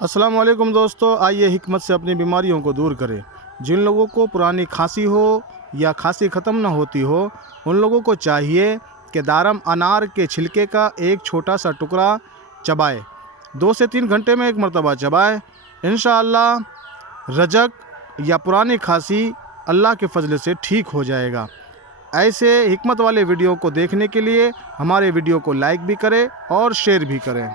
अस्सलाम वालेकुम दोस्तों, आइए हिकमत से अपनी बीमारियों को दूर करें। जिन लोगों को पुरानी खांसी हो या खांसी ख़त्म ना होती हो, उन लोगों को चाहिए कि दारम अनार के छिलके का एक छोटा सा टुकड़ा चबाएं। 2 से 3 घंटे में एक मरतबा चबाएं। इंशाअल्लाह रजक या पुरानी खांसी अल्लाह के फ़ज़ल से ठीक हो जाएगा। ऐसे हिकमत वाले वीडियो को देखने के लिए हमारे वीडियो को लाइक भी करें और शेयर भी करें।